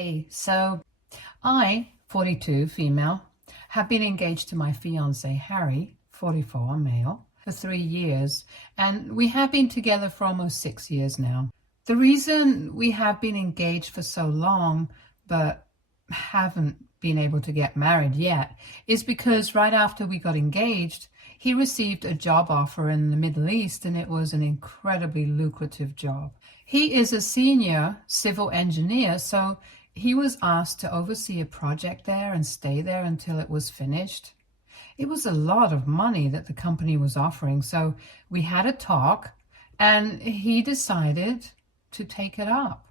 Okay, so I, 42, female, have been engaged to my fiance, Harry, 44, male, for 3 years, and we have been together for almost 6 years now. The reason we have been engaged for so long, but haven't been able to get married yet, is because right after we got engaged, he received a job offer in the Middle East, and it was an incredibly lucrative job. He is a senior civil engineer, so he was asked to oversee a project there and stay there until it was finished. It was a lot of money that the company was offering, so we had a talk, and he decided to take it up.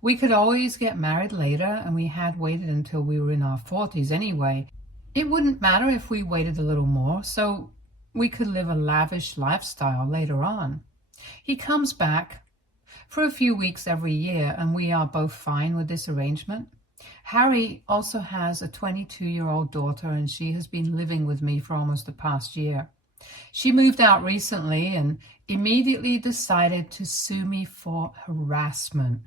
We could always get married later, and we had waited until we were in our 40s anyway. It wouldn't matter if we waited a little more, so we could live a lavish lifestyle later on. He comes back for a few weeks every year, and we are both fine with this arrangement. Harry also has a 22-year-old daughter, and she has been living with me for almost the past year. She moved out recently and immediately decided to sue me for harassment.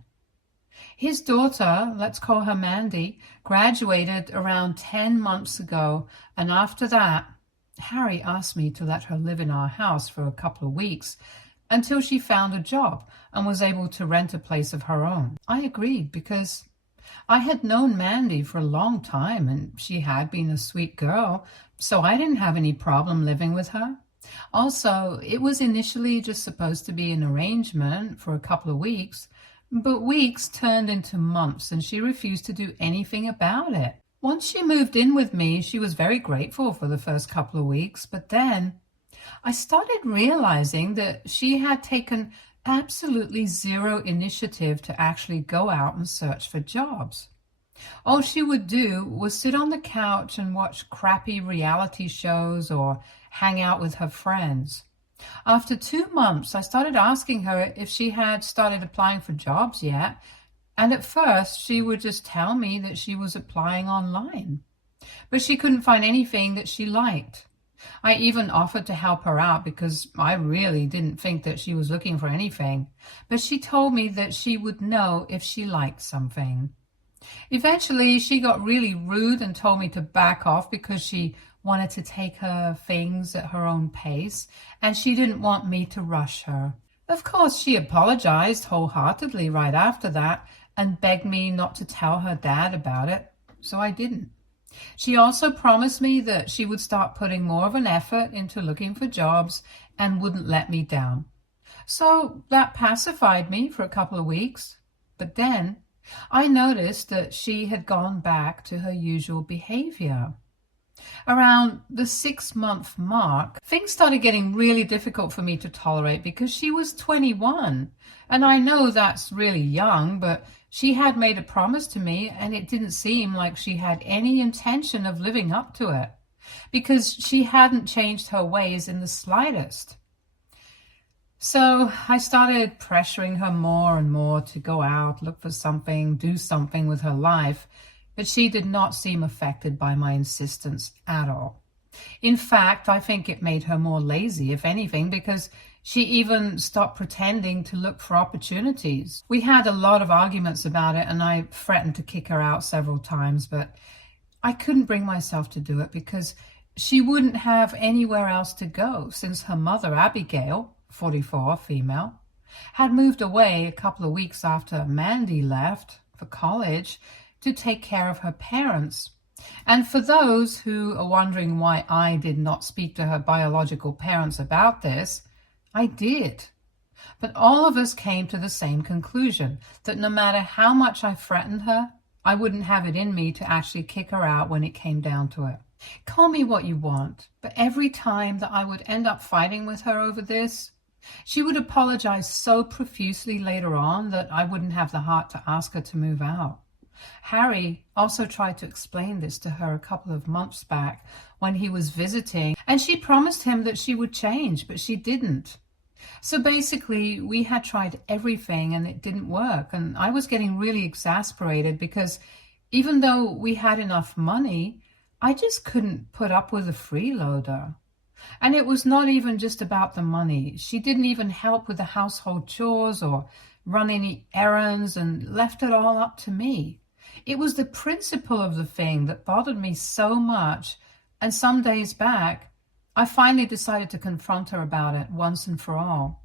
His daughter, let's call her Mandy, graduated around 10 months ago, and after that, Harry asked me to let her live in our house for a couple of weeks until she found a job and was able to rent a place of her own. I agreed because I had known Mandy for a long time and she had been a sweet girl, so I didn't have any problem living with her. Also, it was initially just supposed to be an arrangement for a couple of weeks, but weeks turned into months and she refused to do anything about it. Once she moved in with me, she was very grateful for the first couple of weeks, but then I started realizing that she had taken absolutely zero initiative to actually go out and search for jobs. All she would do was sit on the couch and watch crappy reality shows or hang out with her friends. After 2 months, I started asking her if she had started applying for jobs yet, and at first she would just tell me that she was applying online, but she couldn't find anything that she liked. I even offered to help her out because I really didn't think that she was looking for anything, but she told me that she would know if she liked something. Eventually, she got really rude and told me to back off because she wanted to take her things at her own pace, and she didn't want me to rush her. Of course, she apologized wholeheartedly right after that and begged me not to tell her dad about it, so I didn't. She also promised me that she would start putting more of an effort into looking for jobs and wouldn't let me down. So that pacified me for a couple of weeks. But then I noticed that she had gone back to her usual behavior. Around the 6-month mark, things started getting really difficult for me to tolerate because she was 21. And I know that's really young, but she had made a promise to me and it didn't seem like she had any intention of living up to it because she hadn't changed her ways in the slightest. So I started pressuring her more and more to go out, look for something, do something with her life, but she did not seem affected by my insistence at all. In fact, I think it made her more lazy, if anything, because she even stopped pretending to look for opportunities. We had a lot of arguments about it, and I threatened to kick her out several times, but I couldn't bring myself to do it because she wouldn't have anywhere else to go since her mother, Abigail, 44, female, had moved away a couple of weeks after Mandy left for college to take care of her parents. And for those who are wondering why I did not speak to her biological parents about this, I did. But all of us came to the same conclusion, that no matter how much I threatened her, I wouldn't have it in me to actually kick her out when it came down to it. Call me what you want, but every time that I would end up fighting with her over this, she would apologize so profusely later on that I wouldn't have the heart to ask her to move out. Harry also tried to explain this to her a couple of months back when he was visiting, and she promised him that she would change, but she didn't. So basically, we had tried everything and it didn't work, and I was getting really exasperated because even though we had enough money, I just couldn't put up with a freeloader. And it was not even just about the money. She didn't even help with the household chores or run any errands and left it all up to me. It was the principle of the thing that bothered me so much, and some days back, I finally decided to confront her about it once and for all.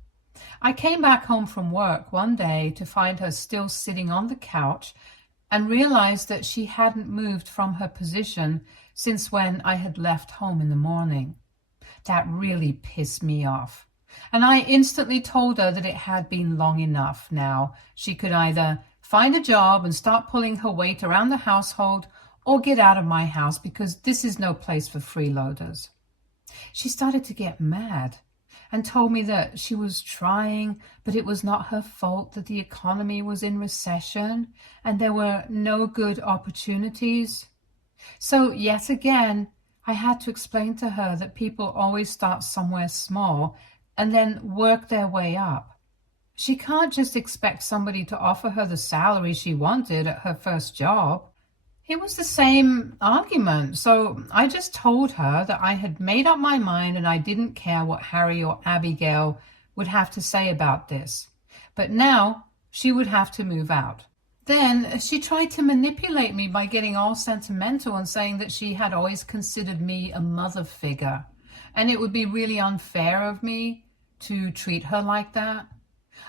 I came back home from work one day to find her still sitting on the couch and realized that she hadn't moved from her position since when I had left home in the morning. That really pissed me off. And I instantly told her that it had been long enough now. She could either find a job and start pulling her weight around the household or get out of my house because this is no place for freeloaders. She started to get mad and told me that she was trying, but it was not her fault that the economy was in recession and there were no good opportunities. So yet again, I had to explain to her that people always start somewhere small and then work their way up. She can't just expect somebody to offer her the salary she wanted at her first job. It was the same argument, so I just told her that I had made up my mind and I didn't care what Harry or Abigail would have to say about this. But now she would have to move out. Then she tried to manipulate me by getting all sentimental and saying that she had always considered me a mother figure, and it would be really unfair of me to treat her like that.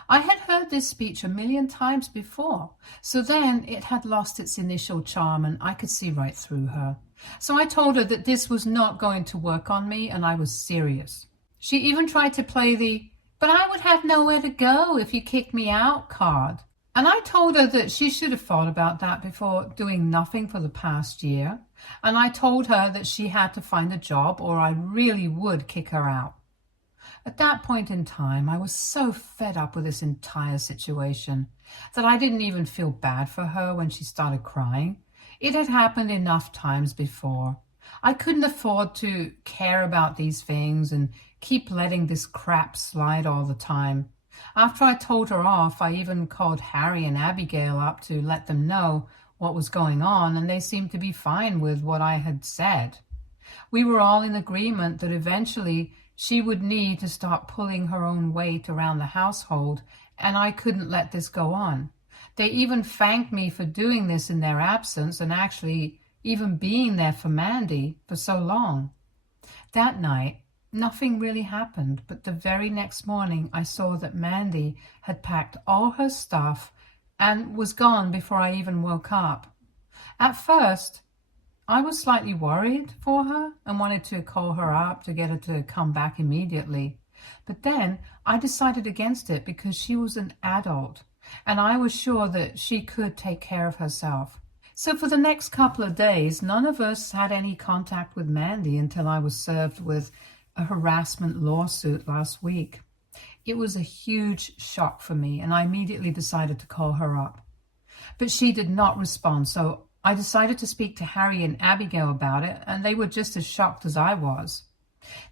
I had heard this speech 1,000,000 times before, so then it had lost its initial charm and I could see right through her. So I told her that this was not going to work on me and I was serious. She even tried to play the, "but I would have nowhere to go if you kicked me out" card. And I told her that she should have thought about that before doing nothing for the past year. And I told her that she had to find a job or I really would kick her out. At that point in time, I was so fed up with this entire situation that I didn't even feel bad for her when she started crying. It had happened enough times before. I couldn't afford to care about these things and keep letting this crap slide all the time. After I told her off, I even called Harry and Abigail up to let them know what was going on, and they seemed to be fine with what I had said. We were all in agreement that eventually she would need to start pulling her own weight around the household, and I couldn't let this go on. They even thanked me for doing this in their absence and actually even being there for Mandy for so long. That night, nothing really happened, but the very next morning I saw that Mandy had packed all her stuff and was gone before I even woke up. At first, I was slightly worried for her and wanted to call her up to get her to come back immediately. But then I decided against it because she was an adult and I was sure that she could take care of herself. So for the next couple of days, none of us had any contact with Mandy until I was served with a harassment lawsuit last week. It was a huge shock for me and I immediately decided to call her up. But she did not respond, so I decided to speak to Harry and Abigail about it, and they were just as shocked as I was.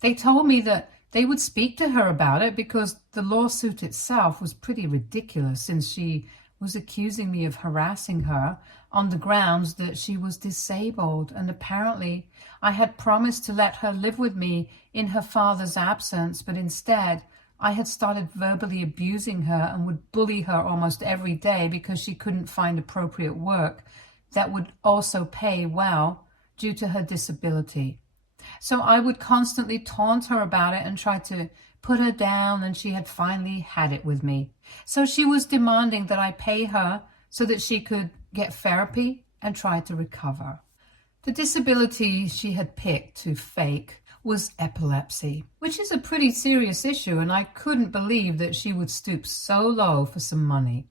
They told me that they would speak to her about it because the lawsuit itself was pretty ridiculous since she was accusing me of harassing her on the grounds that she was disabled, and apparently I had promised to let her live with me in her father's absence, but instead I had started verbally abusing her and would bully her almost every day because she couldn't find appropriate work that would also pay well due to her disability. So I would constantly taunt her about it and try to put her down, and she had finally had it with me. So she was demanding that I pay her so that she could get therapy and try to recover. The disability she had picked to fake was epilepsy, which is a pretty serious issue, and I couldn't believe that she would stoop so low for some money.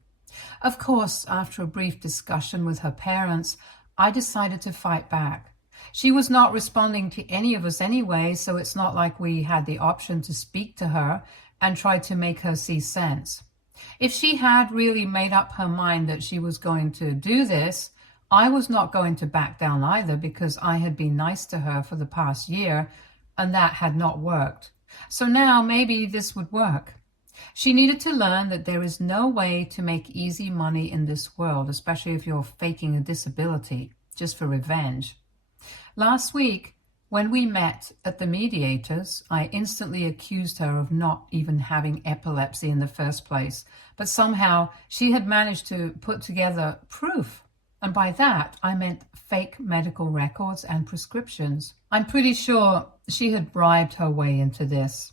Of course, after a brief discussion with her parents, I decided to fight back. She was not responding to any of us anyway, so it's not like we had the option to speak to her and try to make her see sense. If she had really made up her mind that she was going to do this, I was not going to back down either because I had been nice to her for the past year and that had not worked. So now maybe this would work. She needed to learn that there is no way to make easy money in this world, especially if you're faking a disability just for revenge. Last week, when we met at the mediators, I instantly accused her of not even having epilepsy in the first place, but somehow she had managed to put together proof And by that, I meant fake medical records and prescriptions. I'm pretty sure she had bribed her way into this.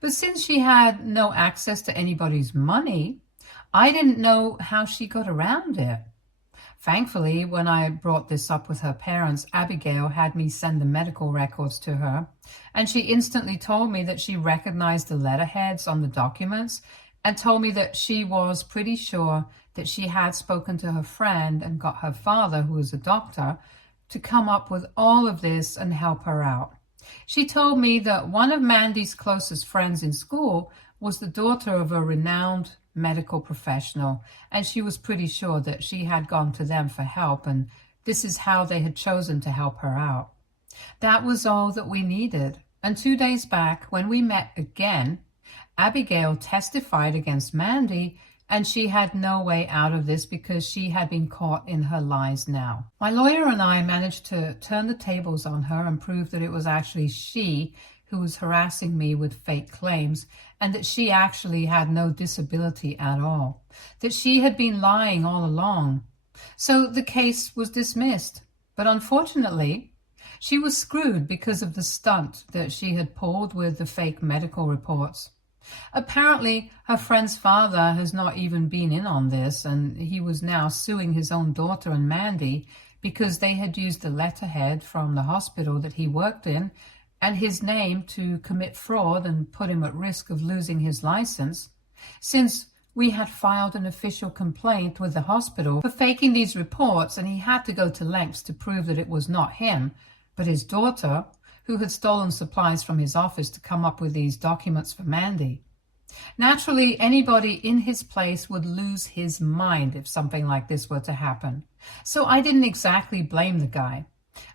But since she had no access to anybody's money, I didn't know how she got around it. Thankfully, when I brought this up with her parents, Abigail had me send the medical records to her, and she instantly told me that she recognized the letterheads on the documents and told me that she was pretty sure that she had spoken to her friend and got her father, who was a doctor, to come up with all of this and help her out. She told me that one of Mandy's closest friends in school was the daughter of a renowned medical professional, and she was pretty sure that she had gone to them for help, and this is how they had chosen to help her out. That was all that we needed. And 2 days back, when we met again, Abigail testified against Mandy, and she had no way out of this because she had been caught in her lies now. My lawyer and I managed to turn the tables on her and prove that it was actually she who was harassing me with fake claims, and that she actually had no disability at all, that she had been lying all along. So the case was dismissed. But unfortunately, she was screwed because of the stunt that she had pulled with the fake medical reports. Apparently, her friend's father has not even been in on this, and he was now suing his own daughter and Mandy because they had used the letterhead from the hospital that he worked in and his name to commit fraud and put him at risk of losing his license. Since we had filed an official complaint with the hospital for faking these reports, and he had to go to lengths to prove that it was not him, but his daughter, who had stolen supplies from his office to come up with these documents for Mandy. Naturally, anybody in his place would lose his mind if something like this were to happen. So I didn't exactly blame the guy.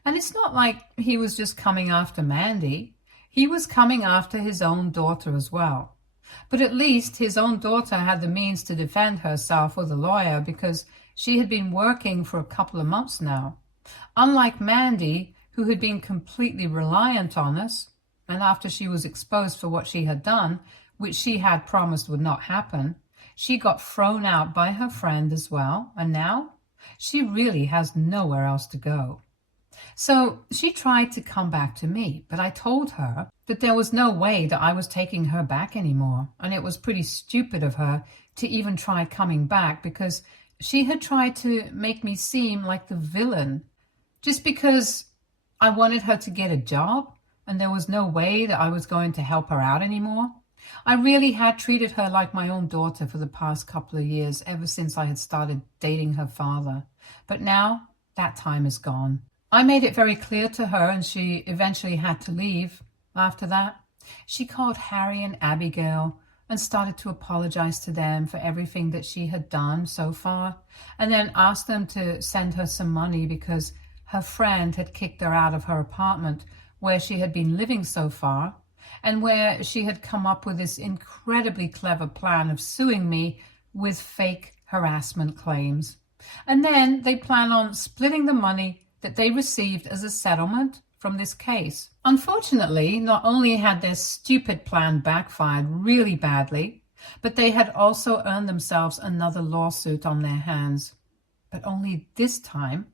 And it's not like he was just coming after Mandy. He was coming after his own daughter as well. But at least his own daughter had the means to defend herself with a lawyer because she had been working for a couple of months now. Unlike Mandy, who had been completely reliant on us, and after she was exposed for what she had done, which she had promised would not happen, she got thrown out by her friend as well, and now she really has nowhere else to go. So she tried to come back to me, but I told her that there was no way that I was taking her back anymore, and it was pretty stupid of her to even try coming back because she had tried to make me seem like the villain just because I wanted her to get a job and there was no way that I was going to help her out anymore. I really had treated her like my own daughter for the past couple of years, ever since I had started dating her father. But now that time is gone. I made it very clear to her, and she eventually had to leave. After that, she called Harry and Abigail and started to apologize to them for everything that she had done so far, and then asked them to send her some money because her friend had kicked her out of her apartment where she had been living so far, and where she had come up with this incredibly clever plan of suing me with fake harassment claims. And then they plan on splitting the money that they received as a settlement from this case. Unfortunately, not only had their stupid plan backfired really badly, but they had also earned themselves another lawsuit on their hands. But only this time,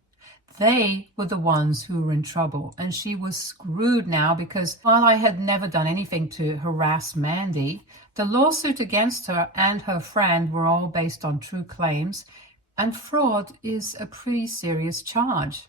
they were the ones who were in trouble, and she was screwed now because while I had never done anything to harass Mandy, the lawsuit against her and her friend were all based on true claims, and fraud is a pretty serious charge.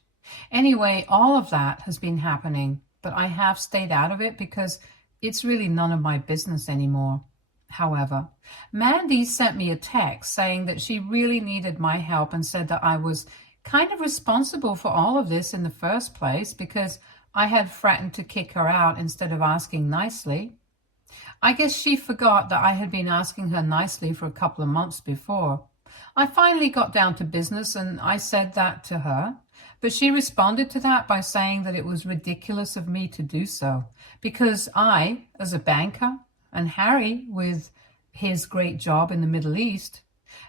Anyway, all of that has been happening, but I have stayed out of it because it's really none of my business anymore. However, Mandy sent me a text saying that she really needed my help and said that I was kind of responsible for all of this in the first place because I had threatened to kick her out instead of asking nicely. I guess she forgot that I had been asking her nicely for a couple of months before. I finally got down to business and I said that to her, but she responded to that by saying that it was ridiculous of me to do so because I, as a banker, and Harry, with his great job in the Middle East,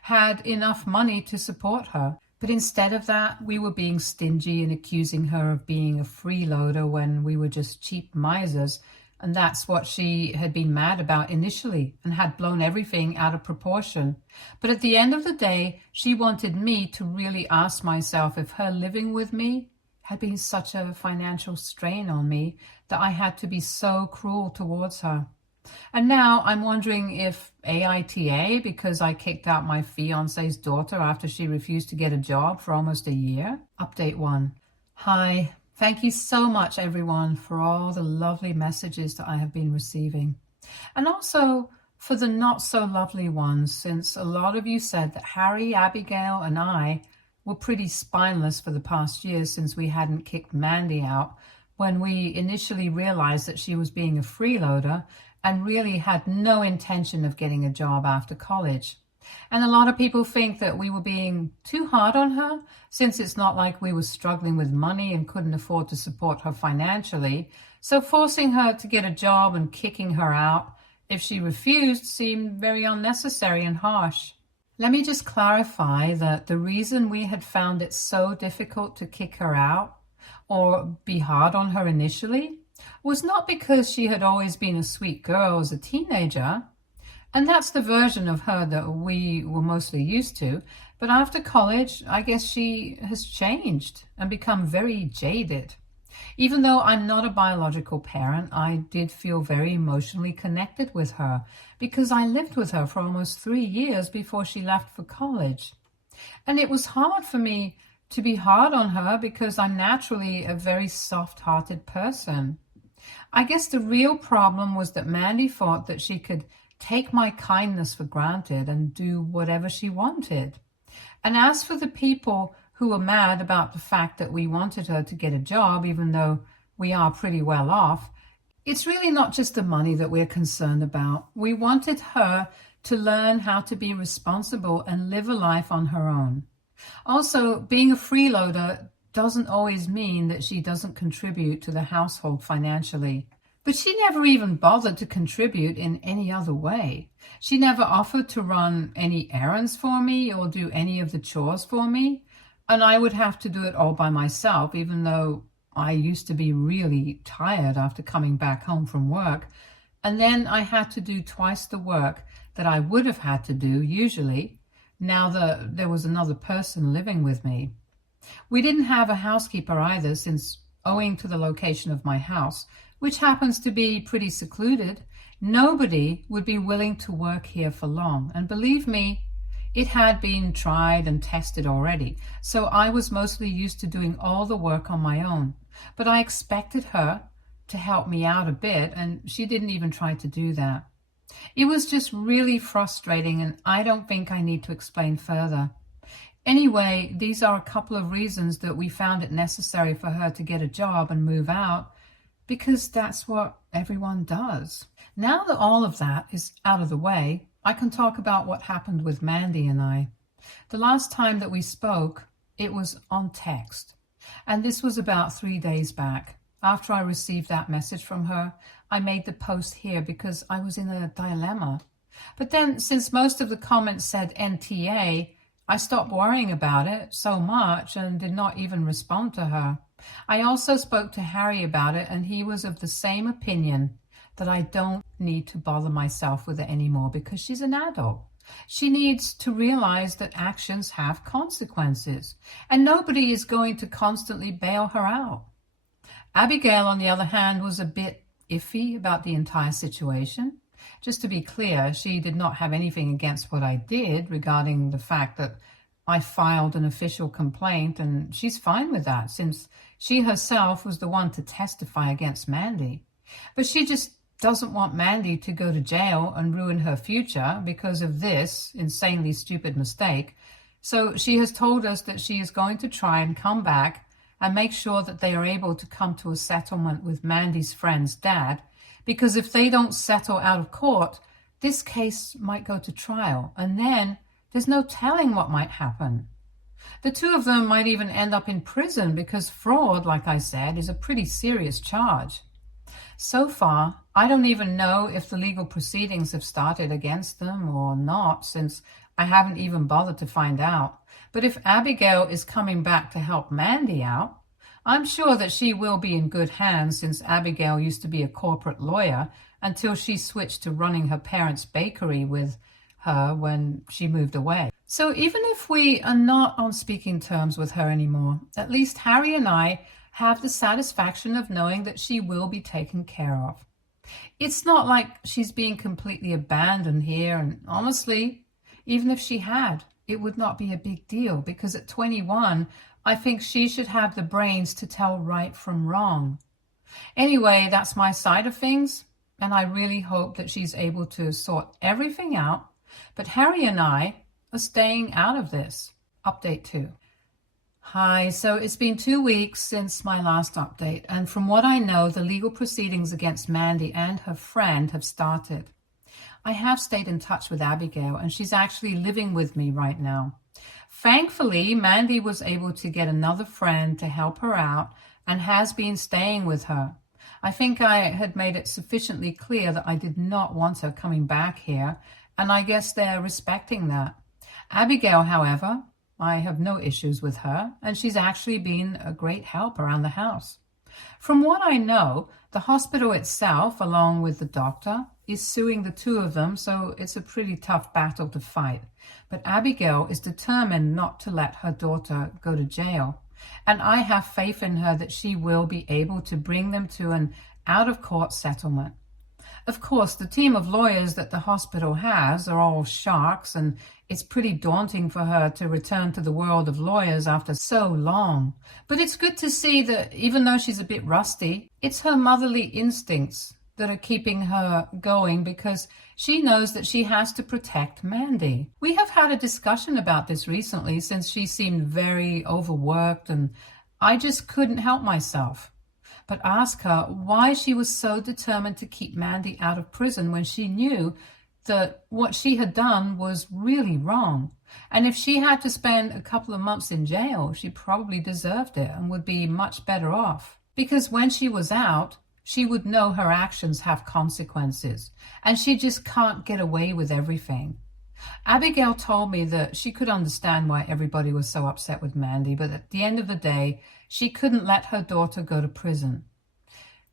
had enough money to support her. But instead of that, we were being stingy and accusing her of being a freeloader when we were just cheap misers And that's what she had been mad about initially and had blown everything out of proportion. But at the end of the day, she wanted me to really ask myself if her living with me had been such a financial strain on me that I had to be so cruel towards her. And now I'm wondering if aita, because I kicked out my fiance's daughter after she refused to get a job for almost a year. Update 1. Hi. Thank you so much, everyone, for all the lovely messages that I have been receiving. And also for the not so lovely ones, since a lot of you said that Harry, Abigail, and I were pretty spineless for the past year since we hadn't kicked Mandy out when we initially realized that she was being a freeloader and really had no intention of getting a job after college. And a lot of people think that we were being too hard on her, since it's not like we were struggling with money and couldn't afford to support her financially. So forcing her to get a job and kicking her out if she refused seemed very unnecessary and harsh. Let me just clarify that the reason we had found it so difficult to kick her out or be hard on her initially was not because she had always been a sweet girl as a teenager. And that's the version of her that we were mostly used to. But after college, I guess she has changed and become very jaded. Even though I'm not a biological parent, I did feel very emotionally connected with her because I lived with her for almost 3 years before she left for college. And it was hard for me to be hard on her because I'm naturally a very soft-hearted person. I guess the real problem was that Mandy thought that she could take my kindness for granted and do whatever she wanted. And as for the people who were mad about the fact that we wanted her to get a job, even though we are pretty well off, it's really not just the money that we're concerned about. We wanted her to learn how to be responsible and live a life on her own. Also, being a freeloader doesn't always mean that she doesn't contribute to the household financially. But she never even bothered to contribute in any other way. She never offered to run any errands for me or do any of the chores for me. And I would have to do it all by myself, even though I used to be really tired after coming back home from work. And then I had to do twice the work that I would have had to do usually, now that there was another person living with me. We didn't have a housekeeper either, since owing to the location of my house, which happens to be pretty secluded, nobody would be willing to work here for long. And believe me, it had been tried and tested already, so I was mostly used to doing all the work on my own. But I expected her to help me out a bit, and she didn't even try to do that. It was just really frustrating, and I don't think I need to explain further. Anyway, these are a couple of reasons that we found it necessary for her to get a job and move out, because that's what everyone does. Now that all of that is out of the way, I can talk about what happened with Mandy and I. The last time that we spoke, it was on text. And this was about 3 days back. After I received that message from her, I made the post here because I was in a dilemma. But then, since most of the comments said NTA, I stopped worrying about it so much and did not even respond to her. I also spoke to Harry about it, and he was of the same opinion, that I don't need to bother myself with it anymore because she's an adult. She needs to realize that actions have consequences, and nobody is going to constantly bail her out. Abigail, on the other hand, was a bit iffy about the entire situation. Just to be clear, she did not have anything against what I did regarding the fact that I filed an official complaint, and she's fine with that since she herself was the one to testify against Mandy. But she just doesn't want Mandy to go to jail and ruin her future because of this insanely stupid mistake. So she has told us that she is going to try and come back and make sure that they are able to come to a settlement with Mandy's friend's dad, because if they don't settle out of court, this case might go to trial, and then there's no telling what might happen. The two of them might even end up in prison because fraud, like I said, is a pretty serious charge. So far, I don't even know if the legal proceedings have started against them or not, since I haven't even bothered to find out. But if Abigail is coming back to help Mandy out, I'm sure that she will be in good hands since Abigail used to be a corporate lawyer until she switched to running her parents' bakery with her when she moved away. So even if we are not on speaking terms with her anymore, at least Harry and I have the satisfaction of knowing that she will be taken care of. It's not like she's being completely abandoned here, and honestly, even if she had, it would not be a big deal because at 21, I think she should have the brains to tell right from wrong. Anyway, that's my side of things, and I really hope that she's able to sort everything out. But Harry and I are staying out of this. Update 2. Hi, so it's been 2 weeks since my last update, and from what I know, the legal proceedings against Mandy and her friend have started. I have stayed in touch with Abigail, and she's actually living with me right now. Thankfully, Mandy was able to get another friend to help her out and has been staying with her. I think I had made it sufficiently clear that I did not want her coming back here, and I guess they're respecting that. Abigail, however, I have no issues with her, and she's actually been a great help around the house. From what I know, the hospital itself, along with the doctor, is suing the two of them, so it's a pretty tough battle to fight. But Abigail is determined not to let her daughter go to jail, and I have faith in her that she will be able to bring them to an out-of-court settlement. Of course, the team of lawyers that the hospital has are all sharks, and it's pretty daunting for her to return to the world of lawyers after so long. But it's good to see that even though she's a bit rusty, it's her motherly instincts that are keeping her going because she knows that she has to protect Mandy. We have had a discussion about this recently since she seemed very overworked, and I just couldn't help myself but ask her why she was so determined to keep Mandy out of prison when she knew that what she had done was really wrong. And if she had to spend a couple of months in jail, she probably deserved it and would be much better off. Because when she was out, she would know her actions have consequences, and she just can't get away with everything. Abigail told me that she could understand why everybody was so upset with Mandy, but at the end of the day, she couldn't let her daughter go to prison.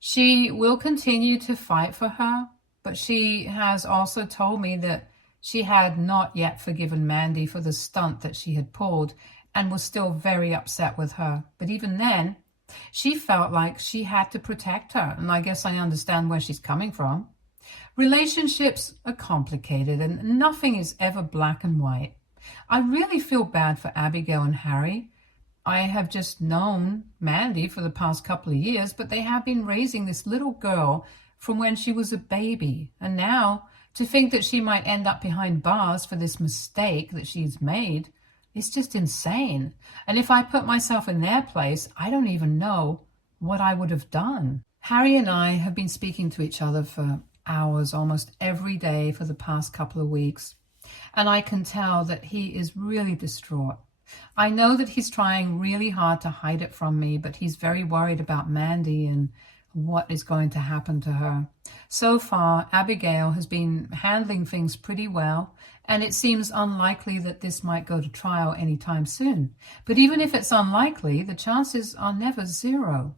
She will continue to fight for her, but she has also told me that she had not yet forgiven Mandy for the stunt that she had pulled and was still very upset with her. But even then, she felt like she had to protect her, and I guess I understand where she's coming from. Relationships are complicated, and nothing is ever black and white. I really feel bad for Abigail and Harry. I have just known Mandy for the past couple of years, but they have been raising this little girl from when she was a baby. And now to think that she might end up behind bars for this mistake that she's made is just insane. And if I put myself in their place, I don't even know what I would have done. Harry and I have been speaking to each other for hours almost every day for the past couple of weeks. And I can tell that he is really distraught. I know that he's trying really hard to hide it from me, but he's very worried about Mandy and what is going to happen to her. So far, Abigail has been handling things pretty well, and it seems unlikely that this might go to trial anytime soon. But even if it's unlikely, the chances are never zero.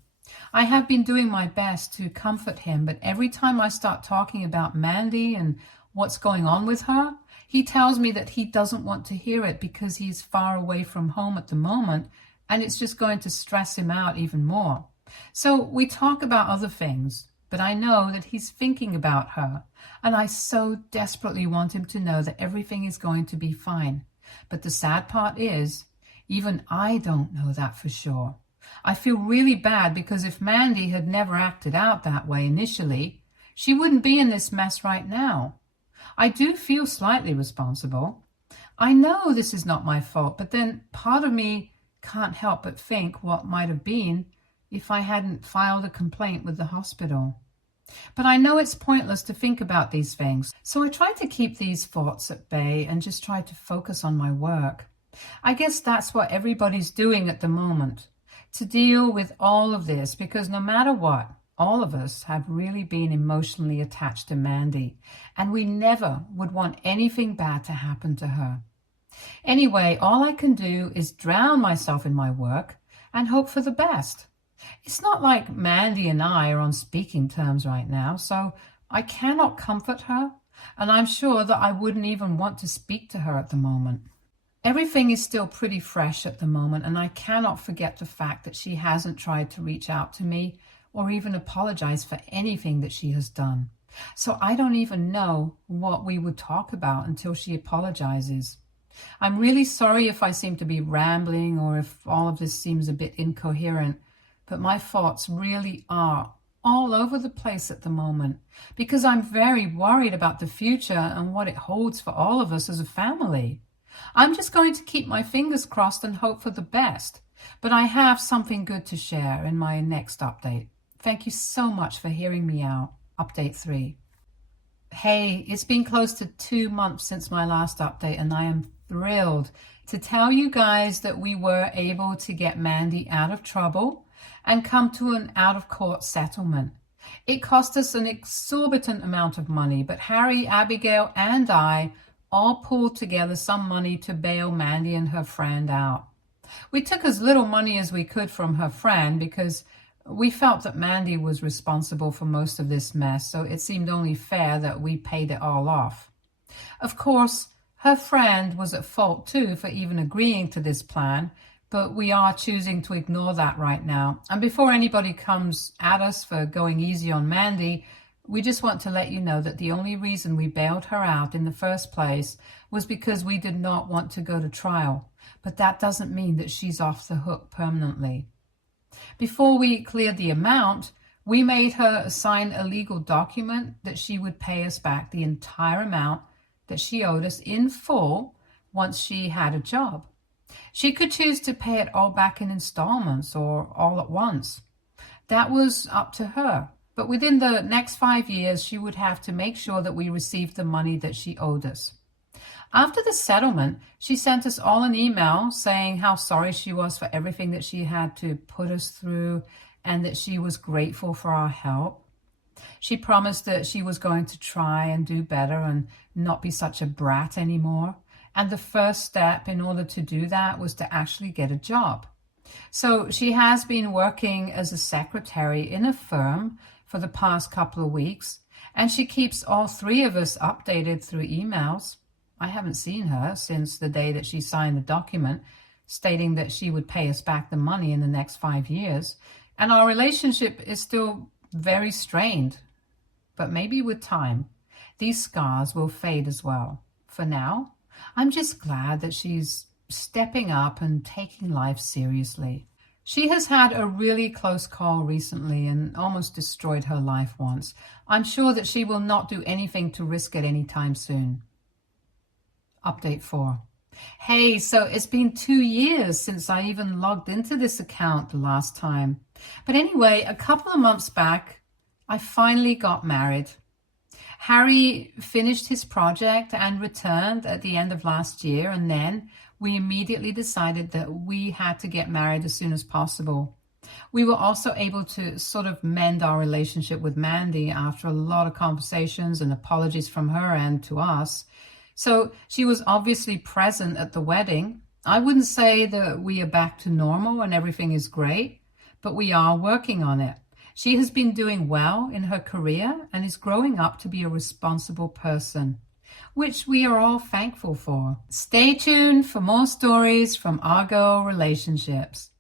I have been doing my best to comfort him, but every time I start talking about Mandy and what's going on with her, he tells me that he doesn't want to hear it because he's far away from home at the moment, and it's just going to stress him out even more. So we talk about other things, but I know that he's thinking about her, and I so desperately want him to know that everything is going to be fine. But the sad part is, even I don't know that for sure. I feel really bad because if Mandy had never acted out that way initially, she wouldn't be in this mess right now. I do feel slightly responsible. I know this is not my fault, but then part of me can't help but think what might have been if I hadn't filed a complaint with the hospital. But I know it's pointless to think about these things, so I try to keep these thoughts at bay and just try to focus on my work. I guess that's what everybody's doing at the moment, to deal with all of this, because no matter what, all of us have really been emotionally attached to Mandy, and we never would want anything bad to happen to her. Anyway, all I can do is drown myself in my work and hope for the best. It's not like Mandy and I are on speaking terms right now, so I cannot comfort her, and I'm sure that I wouldn't even want to speak to her at the moment. Everything is still pretty fresh at the moment, and I cannot forget the fact that she hasn't tried to reach out to me or even apologize for anything that she has done. So I don't even know what we would talk about until she apologizes. I'm really sorry if I seem to be rambling or if all of this seems a bit incoherent, but my thoughts really are all over the place at the moment because I'm very worried about the future and what it holds for all of us as a family. I'm just going to keep my fingers crossed and hope for the best, but I have something good to share in my next update. Thank you so much for hearing me out. Update 3. Hey, it's been close to 2 months since my last update, and I am thrilled to tell you guys that we were able to get Mandy out of trouble and come to an out-of-court settlement. It cost us an exorbitant amount of money, but Harry, Abigail, and I all pulled together some money to bail Mandy and her friend out. We took as little money as we could from her friend because we felt that Mandy was responsible for most of this mess, so it seemed only fair that we paid it all off. Of course, her friend was at fault too for even agreeing to this plan, but we are choosing to ignore that right now. And before anybody comes at us for going easy on Mandy, we just want to let you know that the only reason we bailed her out in the first place was because we did not want to go to trial. But that doesn't mean that she's off the hook permanently. Before we cleared the amount, we made her sign a legal document that she would pay us back the entire amount that she owed us in full once she had a job. She could choose to pay it all back in installments or all at once. That was up to her. But within the next 5 years, she would have to make sure that we received the money that she owed us. After the settlement, she sent us all an email saying how sorry she was for everything that she had to put us through and that she was grateful for our help. She promised that she was going to try and do better and not be such a brat anymore. And the first step in order to do that was to actually get a job. So she has been working as a secretary in a firm for the past couple of weeks, and she keeps all 3 of us updated through emails. I haven't seen her since the day that she signed the document stating that she would pay us back the money in the next 5 years, and our relationship is still very strained. But maybe with time, these scars will fade as well. For now, I'm just glad that she's stepping up and taking life seriously. She has had a really close call recently and almost destroyed her life once. I'm sure that she will not do anything to risk it anytime soon. Update 4. Hey, so it's been 2 years since I even logged into this account the last time. But anyway, a couple of months back, I finally got married. Harry finished his project and returned at the end of last year, and then we immediately decided that we had to get married as soon as possible. We were also able to sort of mend our relationship with Mandy after a lot of conversations and apologies from her end to us. So she was obviously present at the wedding. I wouldn't say that we are back to normal and everything is great, but we are working on it. She has been doing well in her career and is growing up to be a responsible person, which we are all thankful for. Stay tuned for more stories from Argo Relationships.